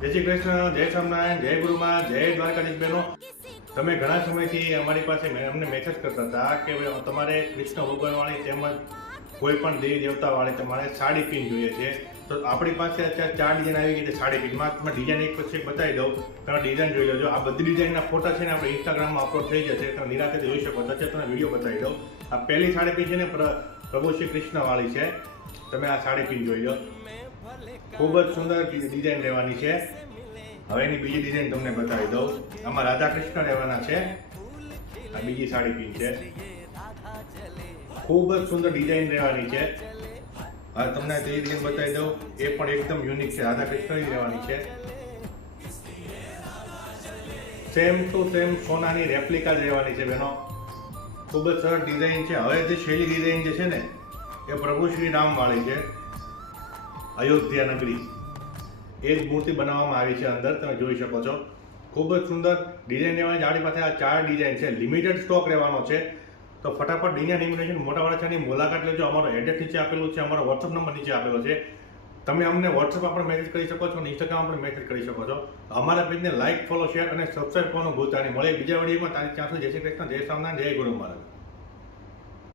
જય શ્રી કૃષ્ણ, જય સ્વામિનારાયણ, જય ગુરુમાં, જય દ્વારકાધીશ બહેનો. તમે ઘણા સમયથી અમારી પાસે અમને મેસેજ કરતા હતા કે તમારે કૃષ્ણ ભગવાનવાળી તેમજ કોઈ પણ દેવી દેવતાવાળી તમારે સાડી પિન જોઈએ છે. તો આપણી પાસે અત્યારે 4 ડિઝાઇન આવી ગઈ છે સાડી પિનમાં. તમે ડિઝાઇન એક પછી એક બતાવી દઉં, તમે ડિઝાઇન જોઈ લેજો. આ બધી ડિઝાઇનના ફોટા છે ને આપણે ઇન્સ્ટાગ્રામમાં અપલોડ થઈ જશે, તમે નિરાંતે જોઈ શકો છો. તમે વિડીયો બતાવી દઉં. આ પહેલી સાડી પિન છે ને પ્રભુ શ્રી કૃષ્ણવાળી છે. તમે આ સાડી પિન જોઈ લો, ખૂબ જ સુંદર ડિઝાઇન રહેવાની છે. હવે એની બીજી ડિઝાઇન તમને બતાવી દઉં. આમાં રાધા કૃષ્ણ રહેવાના છે. આ બીજી સાડી પિન છે, ખૂબ જ સુંદર ડિઝાઇન રહેવાની છે. હવે તમને તે ડિઝાઇન બતાવી દઉં, એ પણ એકદમ યુનિક છે. રાધા કૃષ્ણની રહેવાની છે. સેમ ટુ સેમ સોનાની રેપ્લિકા જ રહેવાની છે બહેનો. ખૂબ જ સરસ ડિઝાઇન છે. હવે જે છેલ્લી ડિઝાઇન જે છે ને એ પ્રભુ શ્રી રામ વાળી છે. અયોધ્યા નગરી એ જ મૂર્તિ બનાવવામાં આવી છે અંદર, તમે જોઈ શકો છો. ખૂબ જ સુંદર ડિઝાઇન રહેવાની છે. આપણી પાસે આ 4 ડિઝાઇન છે. લિમિટેડ સ્ટોક રહેવાનો છે. તો ફટાફટ ડિઝાઇન ઇન્વિટેશન મોટાવાળા છે ની મુલાકાત લેજો. અમારો એડ્રેસ નીચે આપેલું છે, અમારો વોટ્સઅપ નંબર નીચે આપેલો છે. તમે અમને વોટ્સઅપ પર મેસેજ કરી શકો છો અને ઇન્સ્ટાગ્રામ પર મેસેજ કરી શકો છો. અમારા પેજને લાઇક, ફોલો, શેર અને સબસ્ક્રાઈબ કરવાનું ભૂલતા નહીં. મળે બીજા વિડીયોમાં. ત્યાં સુધી જય શ્રી કૃષ્ણ, જય સ્વામિનારાયણ, જય ગુરુ મહારાજ.